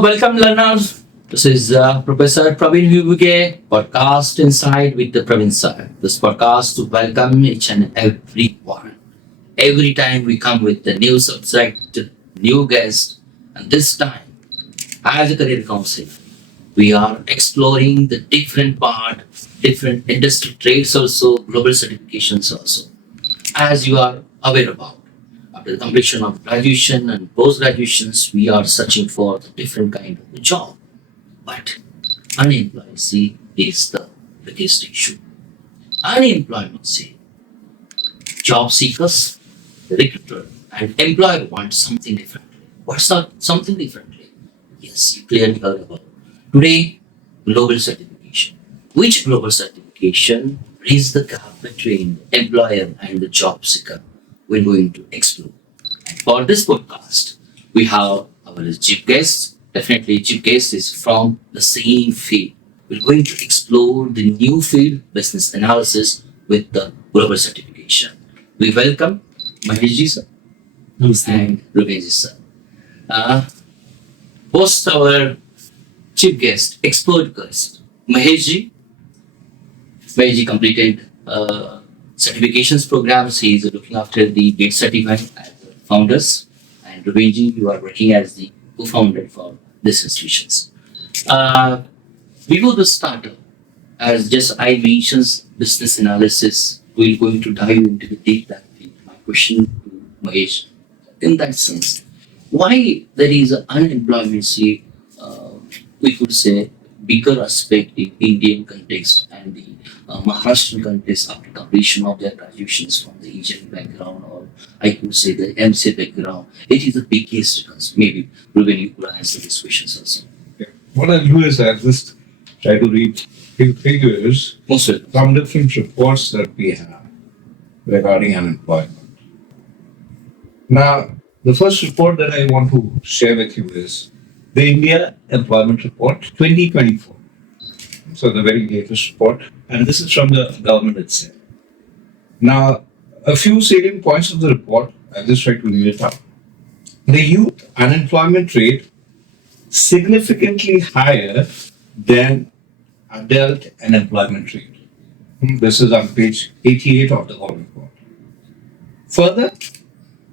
Welcome, learners. This is Professor Pravin podcast Inside with the Pravin sir. This podcast to welcome each and every one. Every time we come with a new subject, new guest, and this time, as a career counselor, we are exploring the different part, different industry trades also, global certifications also. As you are aware about, after the completion of graduation and post graduations, we are searching for the different kind of job. But unemployment is the biggest issue. Unemployment job seekers, recruiter, and employer want something differently. What's that something differently? Yes, you clearly heard about. Today, global certification. Which global certification bridges the gap between employer and the job seeker? We're going to explore. And for this podcast, we have our chief guest. Definitely, chief guest is from the same field. We're going to explore the new field, business analysis, with the global certification. We welcome Mahesh ji sir and Reuben ji sir. Host our chief guest, expert guest, Mahesh ji. Mahesh ji completed certifications programs. He is looking after the GetCertified as the founders. And Reuben ji, you are working as the co-founder for these institutions. Before the starter, as just I mentioned, business analysis, we're going to dive into the deep dive. My question to Mahesh, in that sense, why there is an unemployment, we could say, bigger aspect in Indian context and the Maharashtra context after completion of their graduations from the engineering background, or I could say the MC background. It is the biggest difference. Maybe Reuben, you could answer these questions also. Okay. What I'll do is I'll just try to read few figures from different reports that we have regarding unemployment. Now, the first report that I want to share with you is the India Employment Report 2024. So the very latest report, and this is from the government itself. Now, a few salient points of the report, I'll just try to read it out. The youth unemployment rate significantly higher than adult unemployment rate. This is on page 88 of the whole report. Further,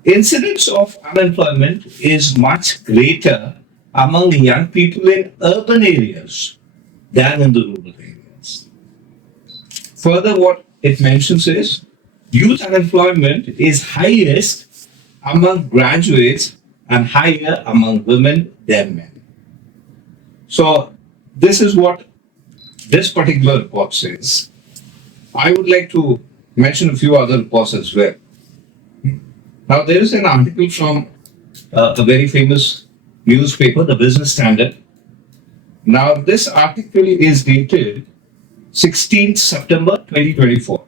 incidence of unemployment is much greater among young people in urban areas than in the rural areas. Further, what it mentions is youth unemployment is highest among graduates and higher among women than men. So, this is what this particular report says. I would like to mention a few other reports as well. Now, there is an article from a very famous newspaper, the Business Standard. Now, this article is dated 16th September 2024.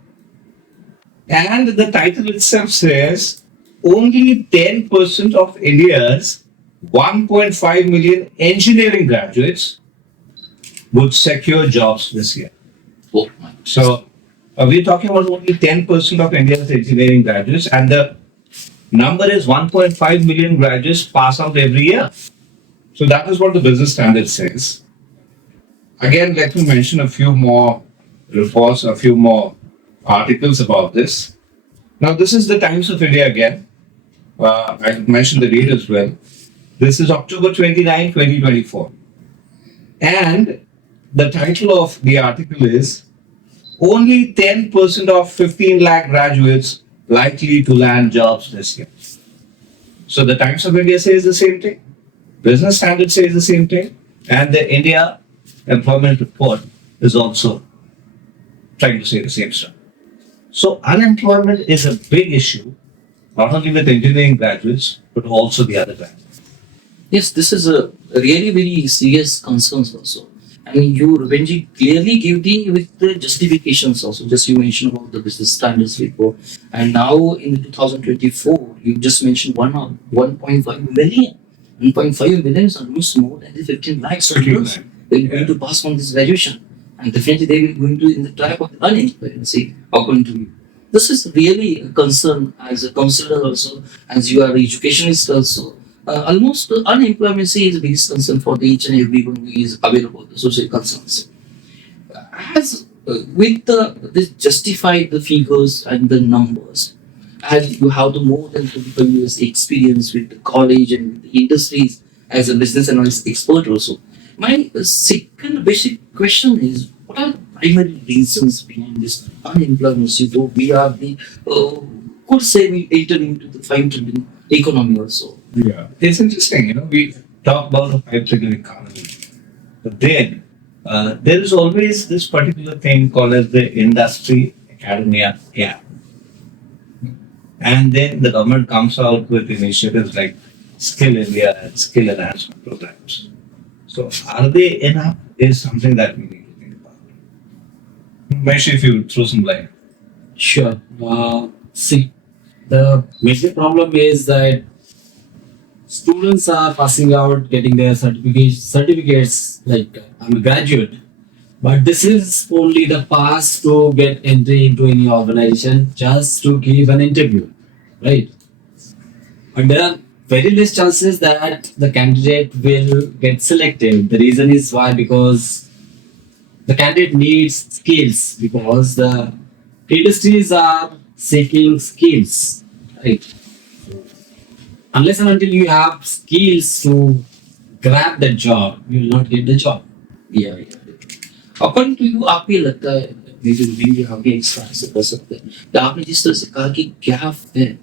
And the title itself says, only 10% of India's 1.5 million engineering graduates would secure jobs this year. Oh my. So, we're talking about only 10% of India's engineering graduates, and the number is 1.5 million graduates pass out every year. So that is what the Business Standard says. Again, let me mention a few more reports, a few more articles about this. Now, this is the Times of India again. I mentioned the date as well. This is October 29, 2024. And the title of the article is, only 10% of 15 lakh graduates likely to land jobs this year. So the Times of India says the same thing. Business Standard says the same thing. And the India Employment Report is also trying to say the same stuff. So unemployment is a big issue, not only with engineering graduates, but also the other graduates. Yes, this is a really very serious concerns also. I mean, you, Reuben ji, clearly give with the justifications also. Just you mentioned about the business standards report, and now in 2024, you just mentioned 1.5 million. 1.5 million is almost more than the 15 lakhs students they're going to pass on this graduation, and definitely they will going to in the trap of unemployment. According to you, this is really a concern as a counselor also, as you are an educationist also. Almost unemployment is a biggest concern for the each and everyone who is aware about the social concerns. As with this justify the figures and the numbers, as you have the more than 25 years experience with the college and with the industries as a business analyst expert also. My second basic question is, what are the primary reasons behind this unemployment? So we are the could say we enter into the 5 trillion economy also. Yeah, it's interesting. We talk about a 5 trillion economy, but then there is always this particular thing called as the industry academia gap, and then the government comes out with initiatives like Skill India and skill enhancement programs. So, are they enough? Is something that we need to think about. Mahesh, if you throw some light. Sure. See, the major problem is that students are passing out, getting their certificates like I'm a graduate, but this is only the pass to get entry into any organization just to give an interview, right? But there are very less chances that the candidate will get selected. The reason is why, because the candidate needs skills, because the industries are seeking skills, right? Unless and until you have skills to grab the job, you will not get the job. Yeah, yeah. According to you, आपको ये लगता है मेरे भी आगे extra से कर सकते हैं तो आपने जिस तरह से कहा कि गैप है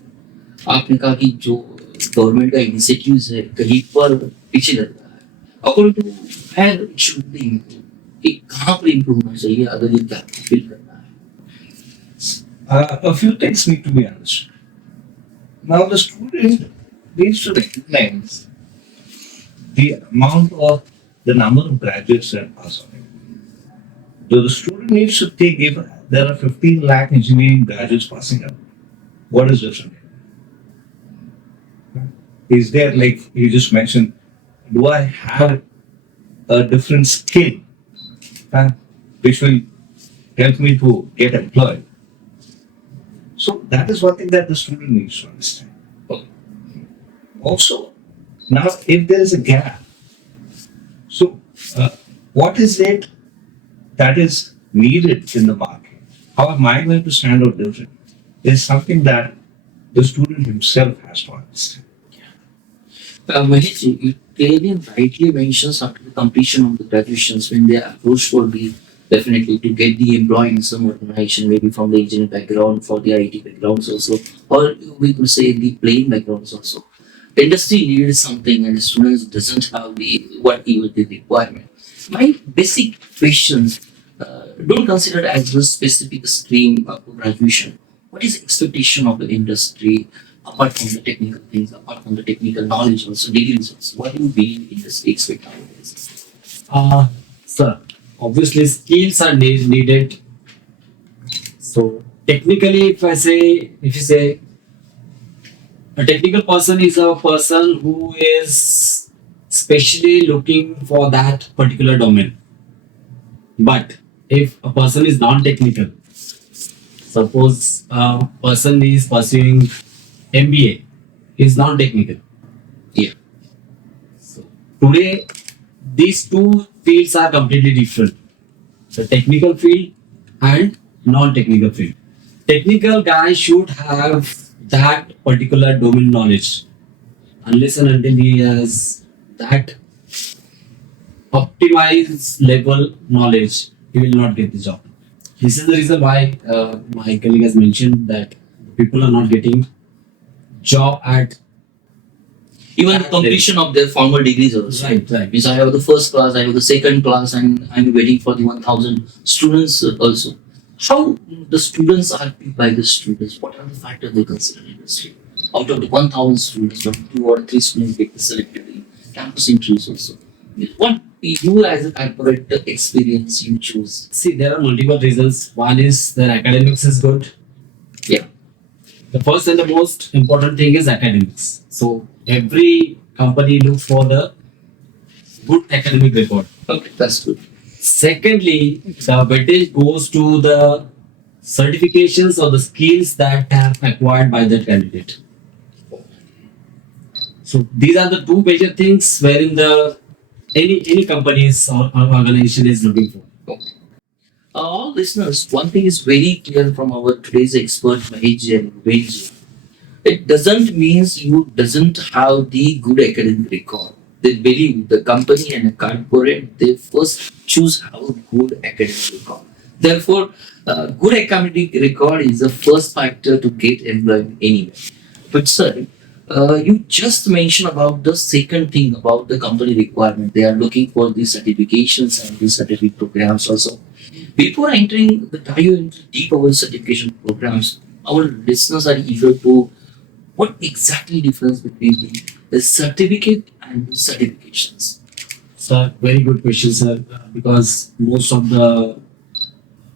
आपने कहा कि जो गवर्नमेंट का इनिशिएटिव्स है कहीं पर पीछे लग रहा है according to where should be improve कि कहाँ पर इम्प्रूव होना चाहिए अगर ये गैप फिल करना है A few things need to be understood. Now, the student needs to recognize the amount of the number of graduates that pass on. So, the student needs to take, if there are 15 lakh engineering graduates passing out, what is different? Is there, like you just mentioned, do I have a different skill which will help me to get employed? So that is one thing that the student needs to understand. Also, now if there is a gap, so what is it that is needed in the market? How am I going to stand out different? Is something that the student himself has to understand. Mahesh, you clearly and rightly mentions after the completion of the graduations when they are approached for the definitely to get the employee in some organization, maybe from the engineering background, for the IT backgrounds also, or we could say the plain backgrounds also. Industry needs something and the students doesn't have the what even the requirement. My basic questions don't consider as a specific stream of graduation. What is expectation of the industry apart from the technical things, apart from the technical knowledge also, degrees also? What do you believe industry expect nowadays? Sir, obviously skills are needed. So technically, if you say a technical person is a person who is specially looking for that particular domain. But if a person is non-technical, suppose a person is pursuing MBA, is non-technical. Yeah. So today, these two fields are completely different. The technical field and non-technical field. Technical guy should have that particular domain knowledge. Unless and until he has that optimized level knowledge, he will not get the job. This is the reason why my colleague has mentioned that people are not getting job at Even the completion of their formal degrees also. right. Means I have the first class, I have the second class, and I'm waiting for the 1,000 students also. How the students are picked by the students? What are the factors they consider in industry? Out of the 1,000 students, what 2 or 3 students get selected in campus interviews also. What you as a corporate experience you choose? See, there are multiple reasons. One is their academics is good. Yeah. The first and the most important thing is academics. So every company looks for the good academic record. Okay, that's good. Secondly, the weightage goes to the certifications or the skills that have acquired by that candidate. So these are the two major things wherein the any companies or organization is looking for. Okay. All listeners, one thing is very clear from our today's expert Mahesh and Reuben. It doesn't means you doesn't have the good academic record. They believe the company and a corporate they first choose have a good academic record. Therefore, good academic record is the first factor to get employment anywhere. But sir, you just mentioned about the second thing about the company requirement. They are looking for the certifications and the certificate programs also. Before entering the dive into deep our certification programs, our listeners are eager to what exactly difference between the certificate and certifications? So very good question, sir. Because most of the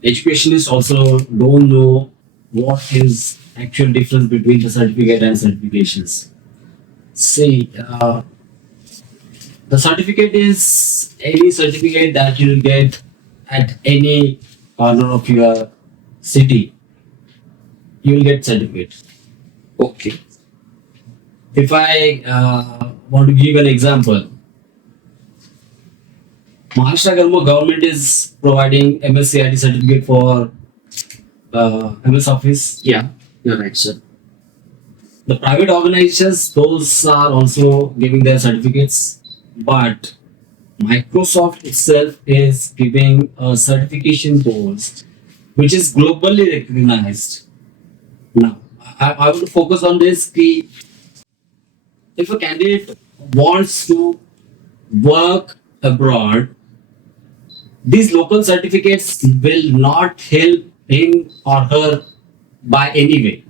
educationists also don't know what is actual difference between the certificate and certifications. See, the certificate is any certificate that you will get at any corner of your city. You will get certificate. Okay. If I want to give an example, Maharashtra government is providing MSCIT certificate for MS Office. Yeah, you're right, sir. The private organizations, those are also giving their certificates, but Microsoft itself is giving a certification course which is globally recognized. Now, I will focus on this. If a candidate wants to work abroad, these local certificates will not help him or her by any way.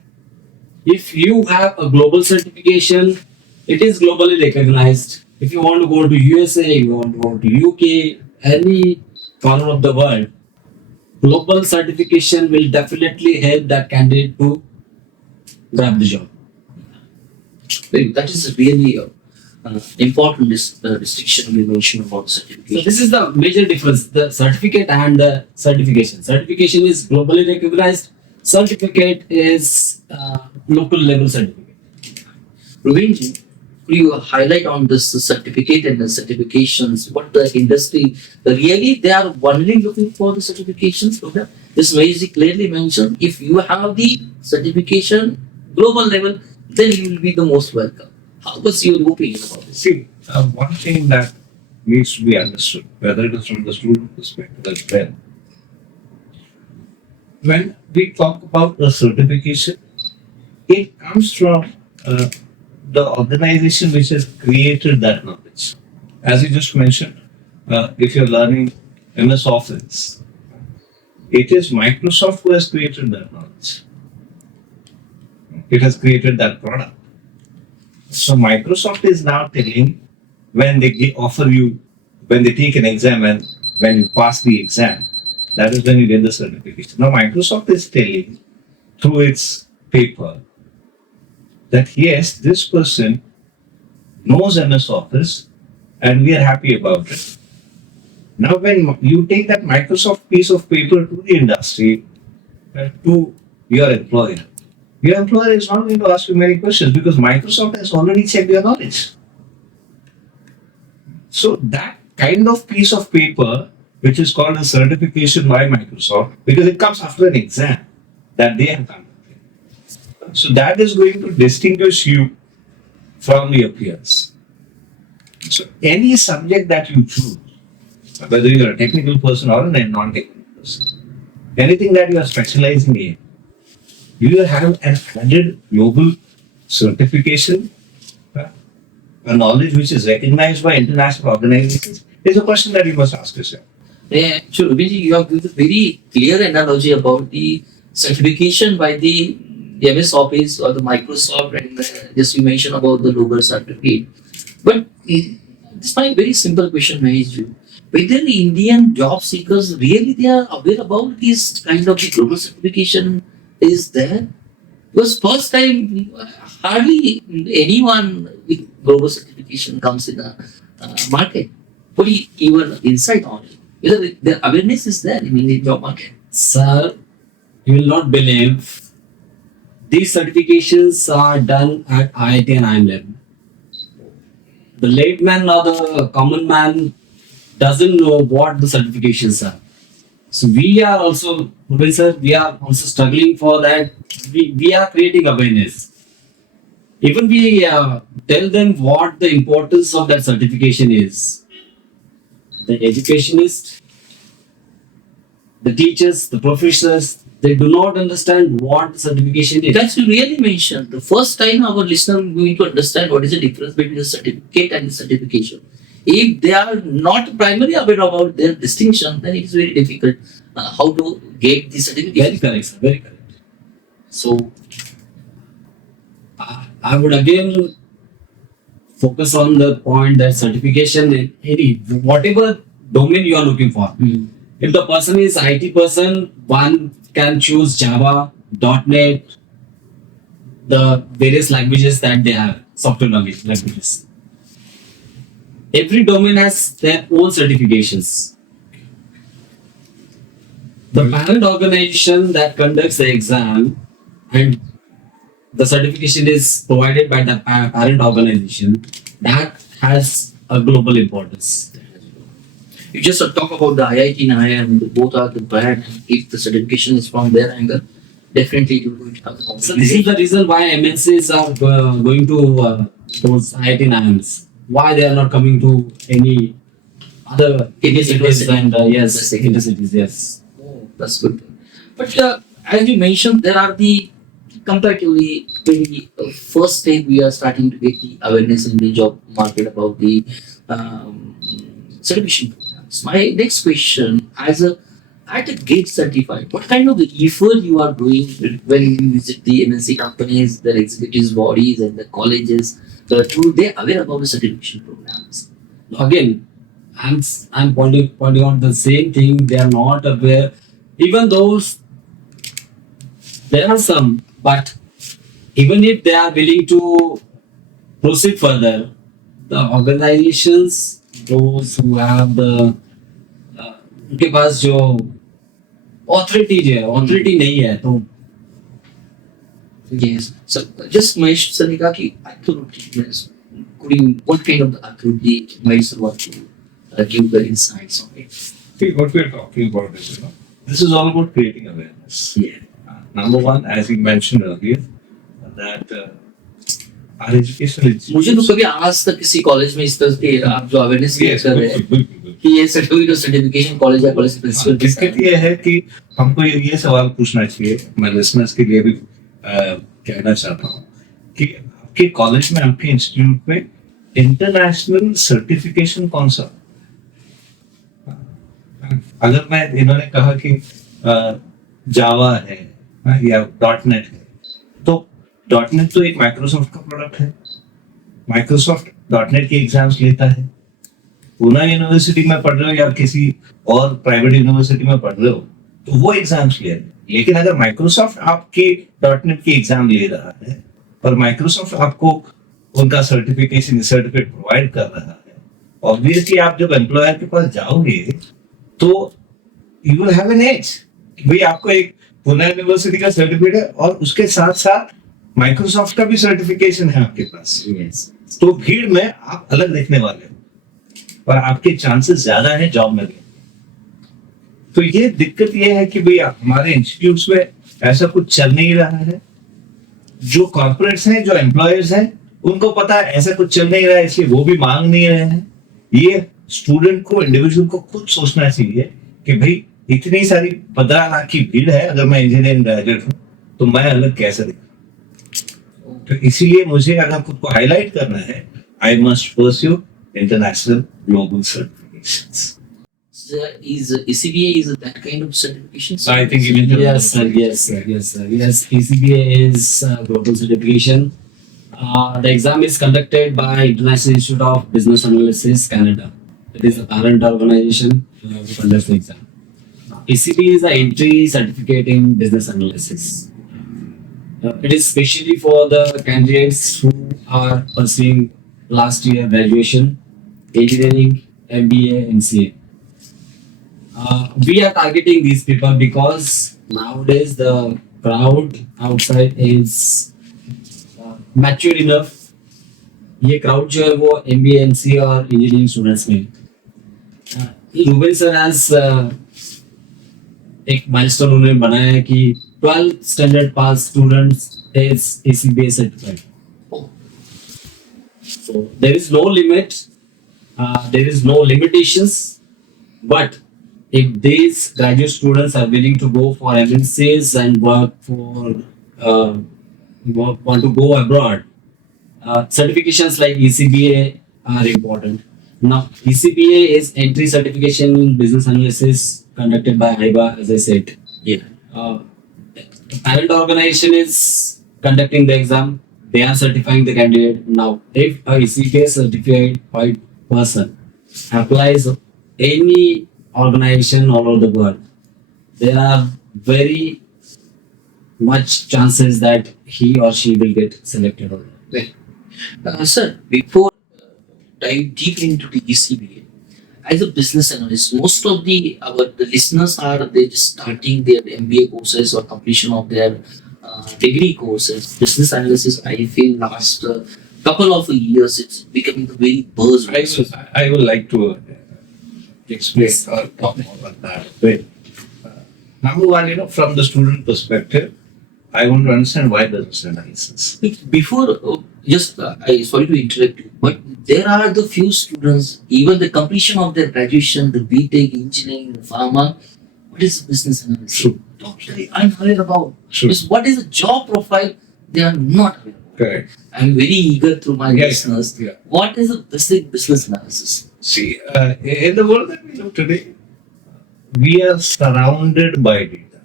If you have a global certification, it is globally recognized. If you want to go to USA, you want to go to UK, any corner of the world, global certification will definitely help that candidate to grab the job. That is really important restriction we mentioned about So certification. this is the major difference: the certificate and the certification. Certification is globally recognized. Certificate is local level certificate. Reuben, could you highlight on this certificate and the certifications? What the industry really they are only looking for the certifications program? This Mahesh clearly mentioned if you have the certification global level, then you will be the most welcome. How was your opinion about this? See, one thing that needs to be understood, whether it is from the student perspective as well, when we talk about the certification, it comes from the organization which has created that knowledge. As you just mentioned, if you're learning MS Office, it is Microsoft who has created that knowledge. It has created that product. So Microsoft is now telling when they offer you, when they take an exam and when you pass the exam, that is when you get the certification. Now Microsoft is telling through its paper that yes, this person knows MS Office and we are happy about it. Now when you take that Microsoft piece of paper to the industry, to your employer is not going to ask you many questions because Microsoft has already checked your knowledge. So that kind of piece of paper, which is called a certification by Microsoft, because it comes after an exam that they have conducted. So that is going to distinguish you from your peers. So any subject that you choose, whether you are a technical person or a non-technical person, anything that you are specializing in, you have an added global certification, a knowledge which is recognized by international organizations, is a question that you must ask yourself. Yeah, sure. Reuben, you have given a very clear analogy about the certification by the MS Office or the Microsoft, and just you mentioned about the global certificate. But it's my very simple question, Mahesh. Whether the Indian job seekers really they are aware about this kind of the global certification is there? Because first time hardly anyone with global certification comes in the market. But even inside only. Whether the awareness is there in Indian job market. Sir, you will not believe these certifications are done at IIT and IIM level. the layman or the common man doesn't know what the certifications are. So we are also, Professor, we are also struggling for that. We are creating awareness. Even we tell them what the importance of that certification is. The educationist, the teachers, the professors, they do not understand what the certification is. That's you really mentioned. The first time our listener going to understand what is the difference between the certificate and the certification. If they are not primarily aware about their distinction, then it is very difficult how to get the certificate. Very correct, sir. Very correct. So I would again focus on the point that certification in any whatever domain you are looking for. Mm. If the person is IT person, one can choose Java, .NET, the various languages that they have, software languages. Every domain has their own certifications. The parent organization that conducts the exam and the certification is provided by the parent organization that has a global importance. You just talk about the IIT and IIM, both are the brand. If the certification is from their angle, definitely you will have the So this is the reason why MNCs are going to those IIT and IIMs. Why they are not coming to any other universities and yes, universities, yes. Oh, that's good. But as you mentioned, there are the comparatively very first stage we are starting to get the awareness in the job market about the certification programs. My next question, as a at a Get Certified, what kind of effort you are doing when you visit the MNC companies, their executives bodies, and the colleges? To they aware about the certification programs? Again, I'm pointing out the same thing. They are not aware. Even those there are some, but even if they are willing to proceed further, the organizations, those who have the उनके पास जो authority नहीं है तो Yes. So just Mahesh sir ने कहा कि authority means could you what kind of authority Mahesh sir want to give the insights on it? See, what we're talking about is, this is all about creating awareness. Yeah. Number one, as you mentioned earlier, that our educational मुझे तो institutions. कभी आज तक किसी college में इस तरह के आप जो अवेयरनेस Yes, कर रहे हैं बिल्कुल। कि ये सर्टिफिकेशन कॉलेज या कॉलेज प्रिंसिपल दिक्कत ये है कि हमको ये सवाल पूछना चाहिए, मैं लिसनर्स के लिए भी कहना चाहता हूँ कि आपके कॉलेज में, आपके इंस्टीट्यूट में इंटरनेशनल सर्टिफिकेशन कौन सा? अगर मैं इन्होंने कहा कि जावा है या .NET है, तो .NET तो एक माइक्रोसॉफ्ट का प्रोडक्ट है। माइक्रोसॉफ्ट .NET के एग्जाम्स लेता है। पूना यूनिवर्सिटी में पढ़ रहे हो या किसी और प्राइवेट यूनिवर्सिटी में पढ़ रहे हो तो वो एग्जाम्स ले रहे हैं। लेकिन अगर माइक्रोसॉफ्ट आपके .NET के एग्जाम ले रहा है और माइक्रोसॉफ्ट आपको उनका सर्टिफिकेट प्रोवाइड कर रहा है, ऑब्वियसली आप जब एम्प्लॉयर के पास जाओगे तो you will have an edge. भाई आपको एक पूना यूनिवर्सिटी का सर्टिफिकेट है और उसके साथ साथ माइक्रोसॉफ्ट का भी सर्टिफिकेशन है आपके पास। Yes. तो भीड़ में आप अलग दिखने वाले हो और आपके चांसेस ज्यादा हैं जॉब में। तो ये दिक्कत ये है कि भाई हमारे इंस्टीट्यूट्स में ऐसा कुछ चल नहीं रहा है। जो कॉर्पोरेट्स हैं, जो एम्प्लॉयर्स हैं, उनको पता है ऐसा कुछ चल नहीं रहा है, इसलिए वो भी मांग नहीं रहे हैं। ये स्टूडेंट को, इंडिविजुअल को खुद सोचना चाहिए कि भाई इतनी सारी 15 लाख की भीड़ है, अगर मैं इंजीनियरिंग ग्रेजुएट हूँ तो मैं अलग कैसे दिखूं। तो इसीलिए मुझे अगर खुद को हाईलाइट करना है, I must pursue international global certifications. Is ECBA is that kind of certification? So I think even yes, sir. Yes, ECBA is global certification. The exam is conducted by International Institute of Business Analysis, Canada. It is a parent organization who conducts the exam. ECBA is the entry certificate in business analysis. It is specially for the candidates who are pursuing last year graduation, engineering, MBA, MCA. We are targeting these people because nowadays the crowd outside is mature enough ये crowd जो है वो MBA MCA और engineering students में Reuben sir as एक milestone उन्होंने बनाया है कि 12th standard pass students is ECBA certified. So there is no limit, there is no limitations, but if these graduate students are willing to go for MNCs and work for want to go abroad, certifications like ECBA are important. Now ECBA is entry certification in business analysis conducted by IBA, as I said. Yeah. The parent organization is conducting the exam. They are certifying the candidate. Now, if a ECBA certified person applies any organization all over the world, there are very much chances that he or she will get selected. Well, sir, before dive deep into the ECBA, as a business analyst, most of the listeners are they just starting their MBA courses or completion of their degree courses. Business analysis, I feel, last couple of years it's becoming a very buzzword. I would like to explain or talk more about that. Well, number one, from the student perspective, I want to understand why business analysis. Before, I sorry to interrupt you, but there are the few students, even the completion of their graduation, the BTech, engineering, the pharma, what is business analysis? True. Totally unaware about. True. Because what is the job profile? They are not aware about. Correct. I'm very eager through my Yeah, listeners. yeah. What is the basic business analysis? See, in the world that we live today, we are surrounded by data.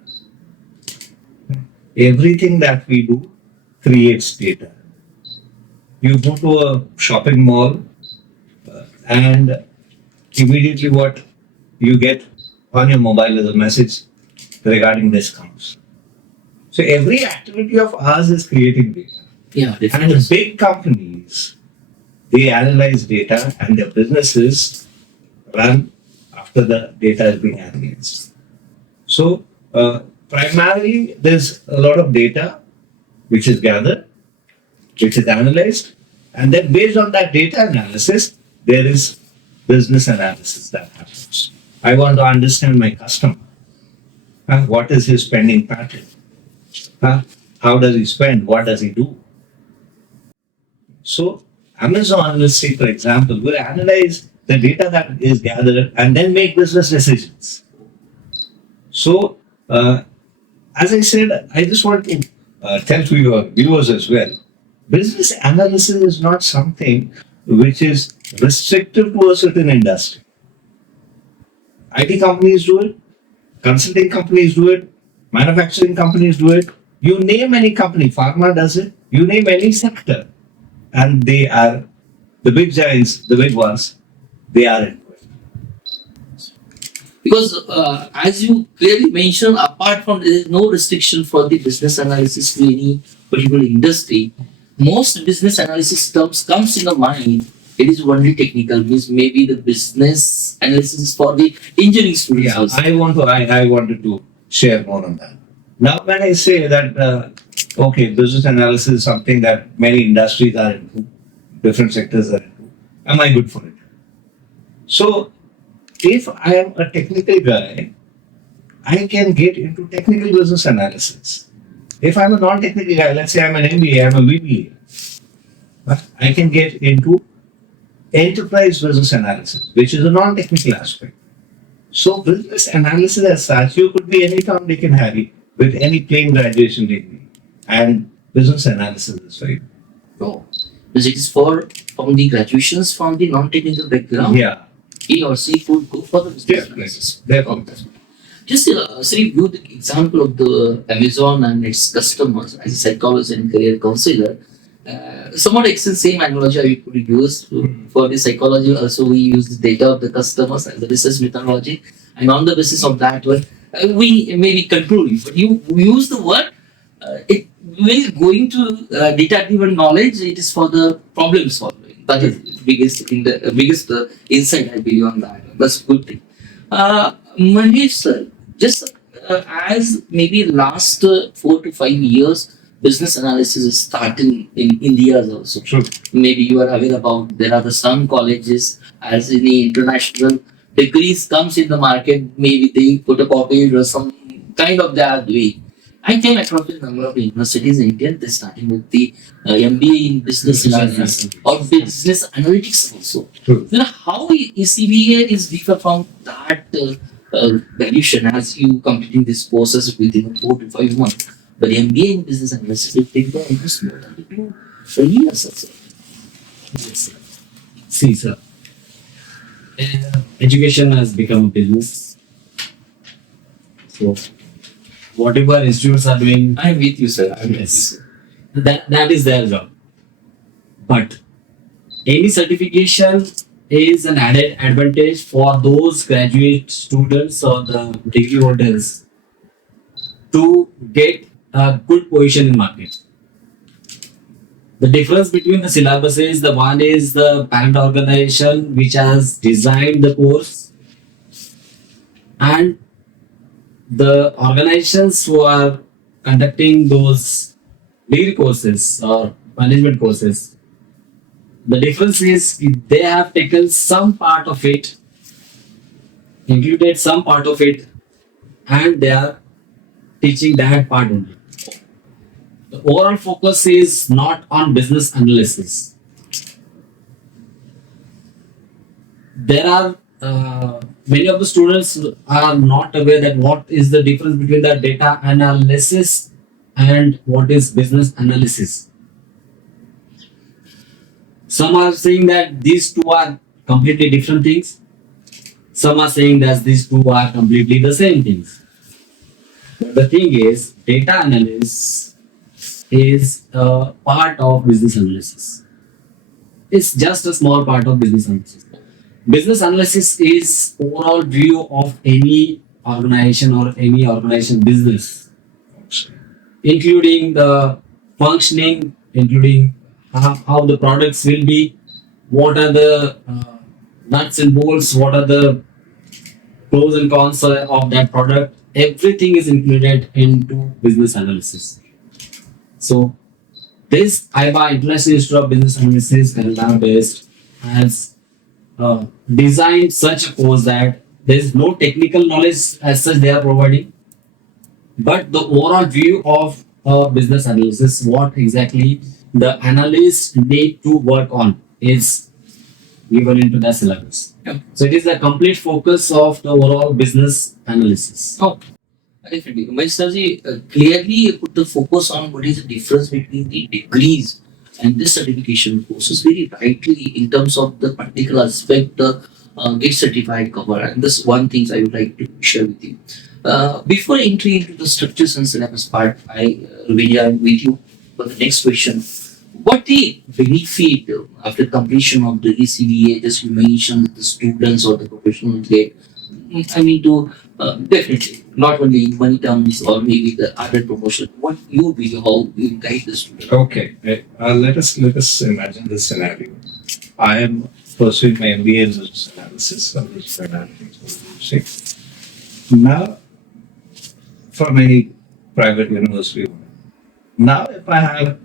Everything that we do creates data. You go to a shopping mall and immediately what you get on your mobile is a message regarding discounts. So every activity of ours is creating data. Yeah, And definitely. big companies, they analyze data and their businesses run after the data is being analyzed. So primarily there's a lot of data which is gathered, which is analyzed, and then based on that data analysis, there is business analysis that happens. I want to understand my customer. What is his spending pattern? How does he spend? What does he do? So Amazon, let's say for example, will analyze the data that is gathered and then make business decisions. So as I said, I just want to tell to your viewers as well, business analysis is not something which is restrictive to a certain industry. IT companies do it, consulting companies do it, manufacturing companies do it. You name any company, pharma does it, you name any sector, and they are the big giants, the big ones, they are into it. Because as you clearly mentioned, apart from there is no restriction for the business analysis to any particular industry, most business analysis terms comes in the mind. It is only technical, means maybe the business analysis is for the engineering students Yeah, also. I wanted to share more on that. Now, when I say that, okay, business analysis is something that many industries are into, different sectors are into, am I good for it? So, if I am a technical guy, I can get into technical business analysis. If I'm a non-technical guy, let's say I'm an MBA, I'm a BBA, I can get into enterprise business analysis, which is a non-technical aspect. So business analysis as such, you could be any Tom, Dick and Harry with any plain graduation degree. And business analysis is very good. Oh, because it is from the graduations from the non-technical background. Yeah. He or she could go for the business Yeah, analysis. definitely. Just review the example of the Amazon and its customers as a psychologist and career counselor. Somewhat extent same analogy we could use for the psychology. Also, we use the data of the customers as the research methodology, and on the basis of that one, we maybe conclude. But you use the word, it will going to data-driven knowledge. It is for the problem solving. That is biggest in the biggest insight I believe on that. That's good thing. Mahesh sir, just as maybe last 4 to 5 years, business analysis is starting in India also. True. Maybe you are aware about there are the some colleges as in the international degrees comes in the market. Maybe they put a copy or some kind of that way. I came across a number of universities in India. They're starting with the MBA in business analysis or business analytics also. True. Then how ECBA is different from that valuation as you completing this process within 4 to 5 months. But MBA in business analysis will take the almost more than 2 years also. Yes, sir. See, sir, education has become a business. So, whatever institutes are doing, I'm with you, sir. I'm with you, yes, sir. that is their job. But any certification is an added advantage for those graduate students or the degree holders to get a good position in market. The difference between the syllabus is the one is the parent organization which has designed the course, and the organizations who are conducting those degree courses or management courses. The difference is they have taken some part of it, included some part of it, and they are teaching that part only. The overall focus is not on business analysis. There are many of the students are not aware that what is the difference between the data analysis and what is business analysis. Some are saying that these two are completely different things. Some are saying that these two are completely the same things. But the thing is, data analysis is a part of business analysis. It's just a small part of business analysis. Business analysis is overall view of any organization or any organization business, including the functioning, including how the products will be, what are the nuts and bolts, what are the pros and cons of that product. Everything is included into business analysis. So this IBA International Institute of Business Analysis, Canada based, has designed such a course that there is no technical knowledge as such they are providing, but the overall view of business analysis, what exactly the analysts need to work on, is given into the syllabus. Yeah. So it is the complete focus of the overall business analysis. Oh, definitely. Mahesh clearly put the focus on what is the difference between the degrees and this certification courses very rightly in terms of the particular aspect get certified cover. And this one thing I would like to share with you. Before entry into the structures and syllabus part, I will am with you for the next question. What the benefit after completion of the ECBA, just you mentioned the students or the professionals get? I mean, to definitely not only in money terms or maybe the other promotion. What you will, how you guide the student? Okay. Let us imagine this scenario. I am pursuing my MBA in business analysis. I'm just financial. Now, from any private university. Now, if I have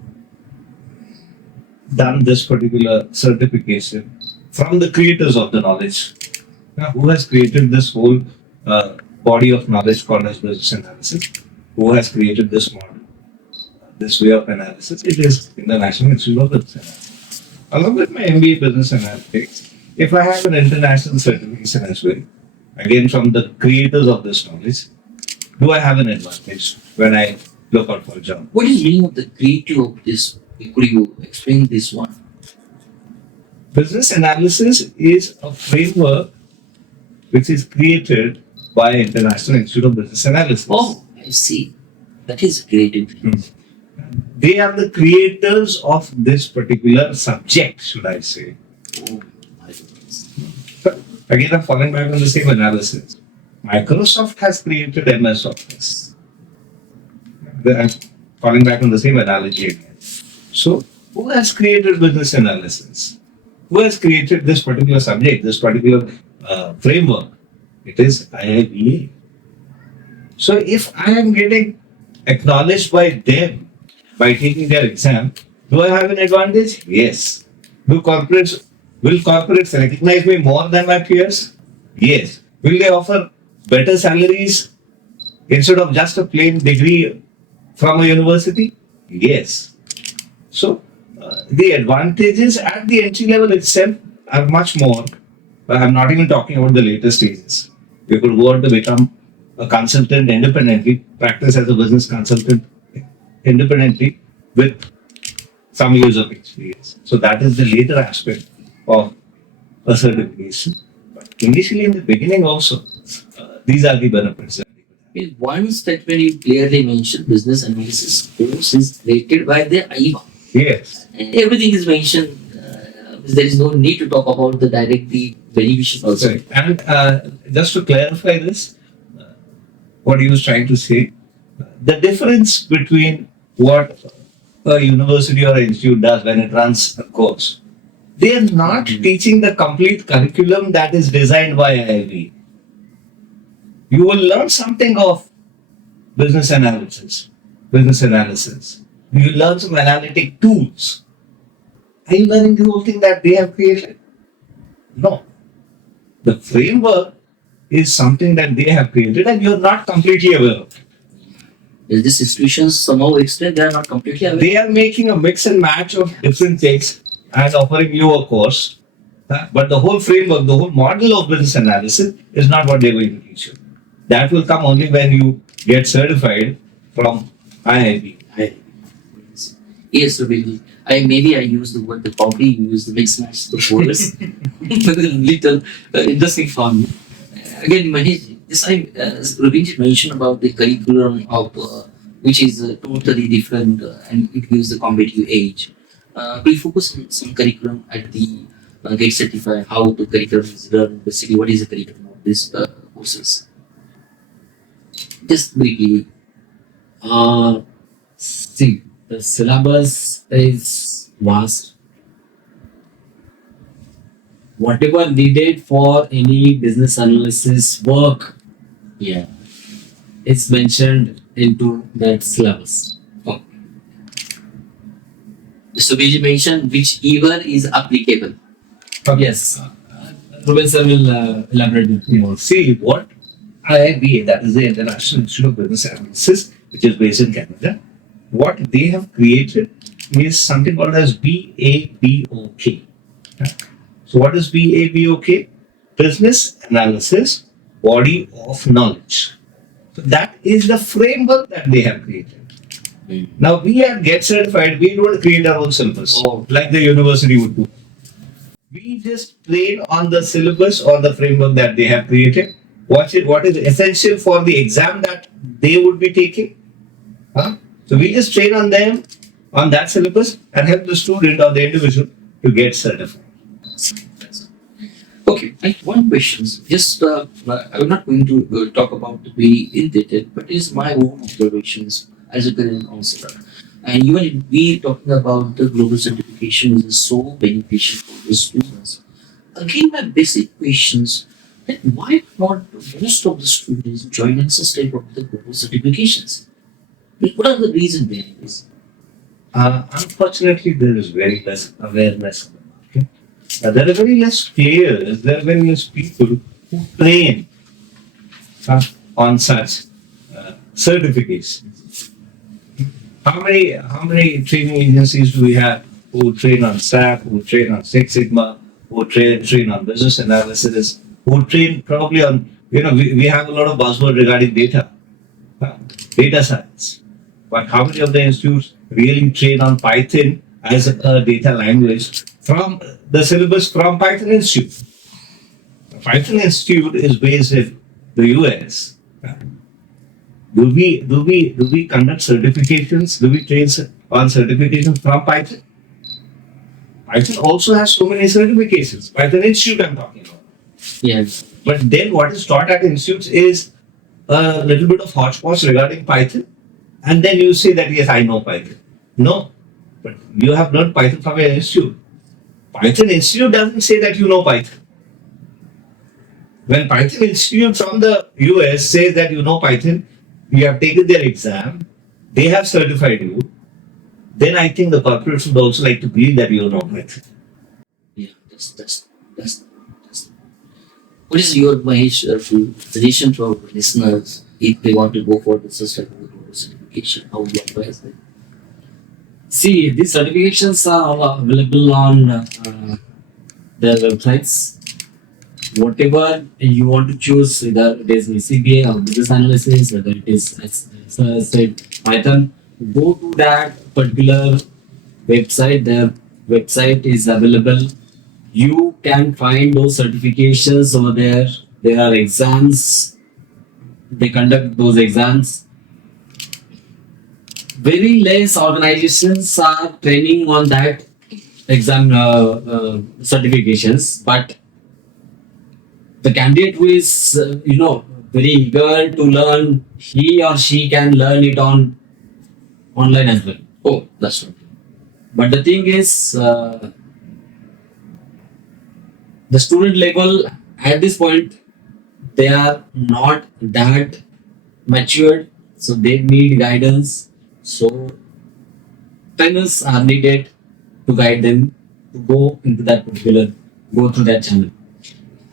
done this particular certification from the creators of the knowledge, who has created this whole body of knowledge called as business analysis, who has created this model, this way of analysis, it is in the National Institute of Business Analysis. Along with my MBA Business Analytics, if I have an international certification as well, again from the creators of this knowledge, do I have an advantage when I look out for a job? What is the meaning of the creative of this? Could you explain this one? Business analysis is a framework which is created by International Institute of Business Analysis. Oh, I see. That is creative. They are the creators of this particular subject, should I say. Oh, I see. But again, I'm falling back on the same analysis. Microsoft has created MS Office. I'm falling back on the same analogy again. So, who has created business analysis? Who has created this particular subject, this particular framework? It is IIBA. So, if I am getting acknowledged by them, by taking their exam, do I have an advantage? Yes. Will corporates recognize me more than my peers? Yes. Will they offer better salaries instead of just a plain degree from a university? Yes. So the advantages at the entry level itself are much more. I'm not even talking about the later stages. You could go on to become a consultant independently, practice as a business consultant independently with some years of experience. So that is the later aspect of a certification. But initially, in the beginning, also, these are the benefits that we could have. In one statement, you clearly mentioned business analysis course is rated by the IVA. Yes. And everything is mentioned. There is no need to talk about the directly beneficial also. Right. And just to clarify this, what he was trying to say, the difference between what a university or institute does when it runs a course, they are not teaching the complete curriculum that is designed by IIB. You will learn something of business analysis, business analysis. You will learn some analytic tools. Are you learning the whole thing that they have created? No. The framework is something that they have created and you're not completely aware of. Is this institutions somehow explained they are not completely aware? They are making a mix and match of different things and offering you a course. But the whole framework, the whole model of business analysis is not what they're going to teach you. That will come only when you get certified from IIB. Yes, Reuben. I use the word, probably use the mix match the words. Little interesting for me. Again, Mahesh, this Reuben mentioned about the curriculum of which is totally different and it gives the competitive age. We focus on some curriculum at the Get Certified, how the curriculum is done, basically what is the curriculum of these courses. Just briefly. See, the syllabus is vast. Whatever needed for any business analysis work Yeah. is mentioned into that syllabus. So we mentioned whichever is applicable. Yes. Reuben sir will elaborate more. See, what IIBA, that is the International Institute of Business Analysis, which is based in Canada, what they have created is something called as BABOK. So what is BABOK? Business Analysis Body of Knowledge. So that is the framework that they have created. Now we at Get Certified, we don't create our own syllabus like the university would do. We just train on the syllabus or the framework that they have created. What is essential for the exam that they would be taking. So we just train on them, on that syllabus and help the student or the individual to get certified. Okay, I have one question. Just I'm not going to talk about the way in detail, but it's my own observations as a current counselor. And even if we talking about the global certification is so beneficial for the students. Again, my basic questions: that why not most of the students join such type of the global certifications? What are the reasons behind this? Unfortunately, there is very less awareness in the market. There are very less players, there are very less people who train on such certifications. How many training agencies do we have who train on SAP, who train on Six Sigma, who train on business analysis, who train probably on, we have a lot of buzzword regarding data, data science. But how many of the institutes really train on Python as a data language from the syllabus from Python Institute? Python Institute is based in the US. Do we conduct certifications? Do we train on certifications from Python? Python also has so many certifications. Python Institute I'm talking about. Yes. But then what is taught at institutes is a little bit of hodgepodge regarding Python. And then you say that, yes, I know Python. No, but you have learned Python from your institute. Python Institute doesn't say that you know Python. When Python Institute from the US says that you know Python, you have taken their exam, they have certified you, then I think the corporates would also like to believe that you know it. Yeah, that's. What is your Mahesh suggestion to our listeners if they want to go for the sustainable certification? How would you advise them? See, these certifications are all available on their websites. Whatever you want to choose, whether it is ECBA or business analysis, whether it is as I said Python, go to that particular website. Their website is available. You can find those certifications over there. There are exams. They conduct those exams. Very less organizations are training on that exam certifications, but the candidate who is very eager to learn, he or she can learn it on online as well. Oh, that's right. But the thing is, the student level at this point, they are not that matured, so they need guidance. So trainers are needed to guide them to go into that particular, go through that channel.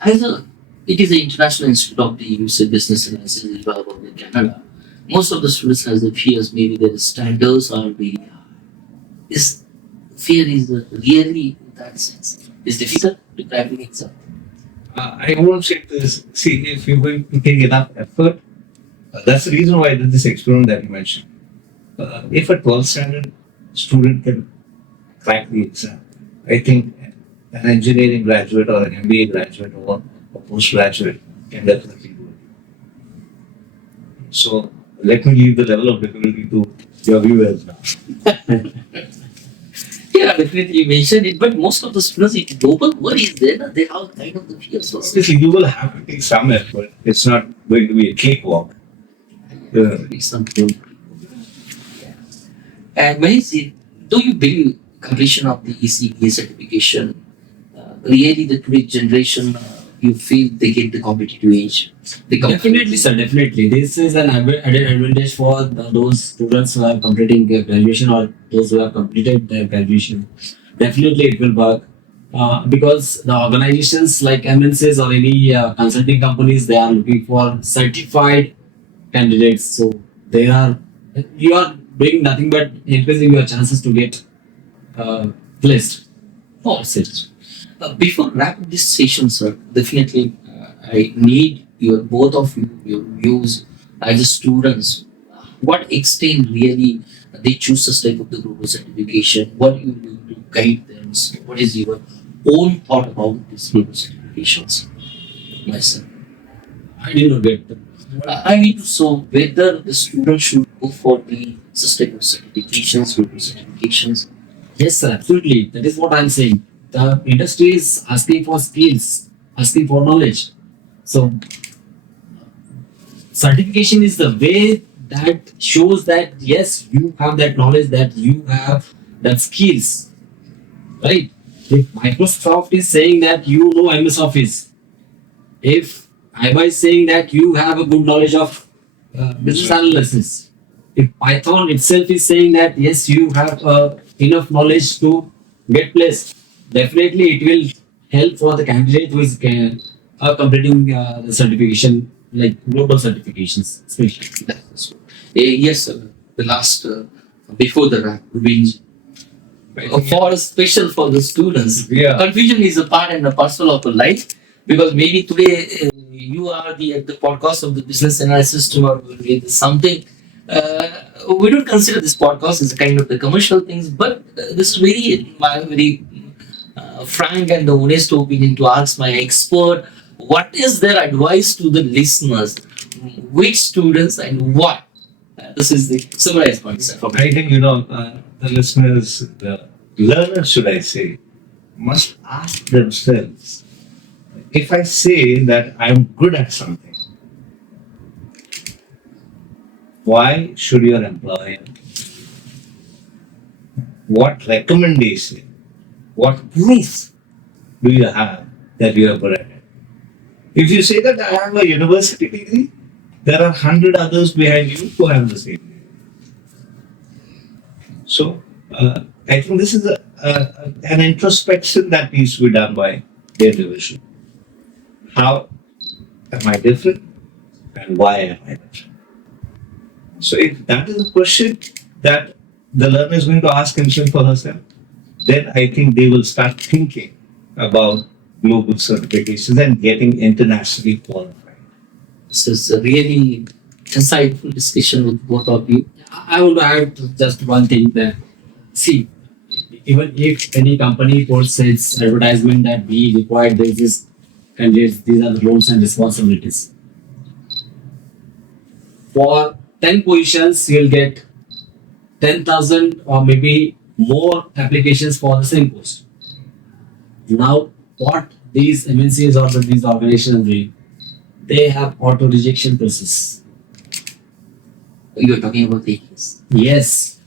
As a, it is the International Institute of the Use of Business Analysis developed in Canada. Most of the students has the fears, maybe their standards are very high. Is fear is really in that sense? Is difficult to crack the exam? I won't say this. See, if you're going to take enough effort, that's the reason why I did this experiment that you mentioned. If a 12th standard student can crack the exam, I think an engineering graduate or an MBA graduate or a postgraduate can definitely do it. So let me leave the level of difficulty to your viewers now. Yeah, definitely you mentioned it, but most of the students, if global world is there, they have kind of the fears. Obviously, you will have to take some effort. It's not going to be a cakewalk. Something. And Mahesh, do you believe completion of the ECBA certification really the today's generation you feel they get the competitive edge? Definitely, sir. Definitely, this is an added advantage for those students who are completing their graduation or those who have completed their graduation. Definitely, it will work because the organizations like MNCs or any consulting companies, they are looking for certified candidates. So you are doing nothing but increasing your chances to get placed. Oh, that's it. Before wrapping this session, sir, definitely I need your both of you your views as students. What extent really they choose this type of the global certification? What you do to guide them? So what is your own thought about these global certifications, myself? I did not get them. I mean, so whether the student should go for the sustainable certifications, global certifications. Yes, sir, absolutely. That is what I'm saying. The industry is asking for skills, asking for knowledge. So, certification is the way that shows that yes, you have that knowledge, that you have that skills, right? If Microsoft is saying that you know MS Office, if IBA is saying that you have a good knowledge of business analysis, if Python itself is saying that yes, you have enough knowledge to get placed, definitely it will help for the candidate who is completing the certification, like global certifications, especially. That's yes, sir. The last before the wrap, Reuben, for special for the students. Yeah. Confusion is a part and a parcel of a life because maybe today you are the podcast of the business analysis tomorrow will be something. We don't consider this podcast as a kind of the commercial things, but this is very my very frank and the honest opinion to ask my expert what is their advice to the listeners, which students and what. This is the summarized point, sir. I think, the listeners, the learners, should I say, must ask themselves, if I say that I'm good at something, why should your employer, what recommendation, what proof do you have that you are good at it? If you say that I have a university degree, there are 100 others behind you who have the same degree. So I think this is an introspection that needs to be done by the individual. How am I different and why am I different? So if that is a question that the learner is going to ask himself or herself, then I think they will start thinking about global certifications and getting internationally qualified. This is a really insightful discussion with both of you. I want to add just one thing there. See, even if any company puts its advertisement that we require this candidates, these are the roles and responsibilities. For 10 positions, you'll get 10,000 or maybe more applications for the same post. Now, what these MNCs or these organizations do, they have auto rejection process. You are talking about the case. Yes,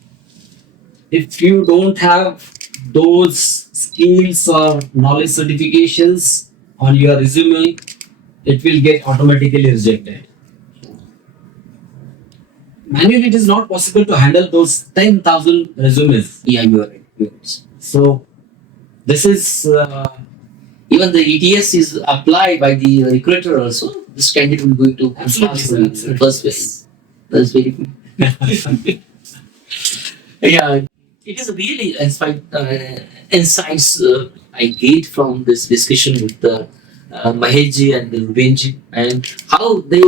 if you don't have those skills or knowledge certifications on your resume, it will get automatically rejected. Manually, it is not possible to handle those 10,000 resumes. Yeah, you are right. You are right. So, this is Even the ETS is applied by the recruiter also. This candidate will go to Absolutely, pass sir, the absolutely. first phase. That's very good. Yeah, it is really insights I get from this discussion with Mahesh ji and Reuben ji, and how they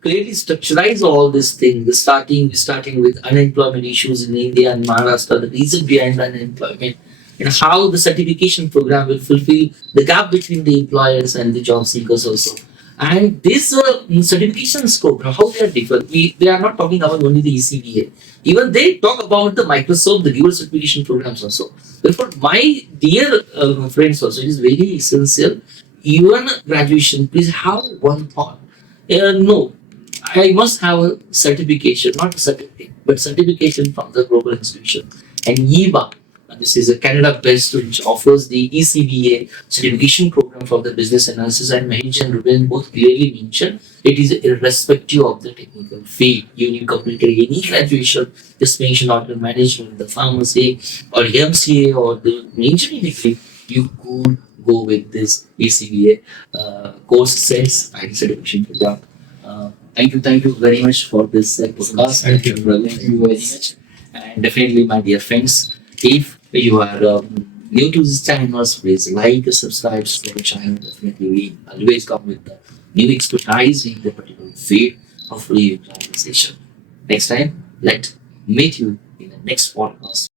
clearly structurize all these things. Starting with unemployment issues in India and Maharashtra, the reason behind unemployment, and how the certification program will fulfill the gap between the employers and the job seekers also. And this certifications program, how they are different. They are not talking about only the ECBA. Even they talk about the Microsoft, the dual certification programs also. Therefore, my dear friends also, it is very essential. Even graduation, please have one thought. No, I must have a certification, not a certificate, but certification from the global institution. And EBA, this is a Canada-based which offers the ECBA certification program for the business analysis, and Mahesh and Reuben both clearly mentioned it is irrespective of the technical field. You completed any graduation, just mention hotel management, the pharmacy, or MCA, or the engineering degree, you could go with this ECBA course sets and certification program. Thank you very much for this podcast. Thank you. Thank you very much. And definitely, my dear friends, if you are new to this channel, please like, subscribe to the channel. Definitely, we always come with the new expertise in the particular field. Hopefully, you enjoy the session. Next time, let meet you in the next podcast.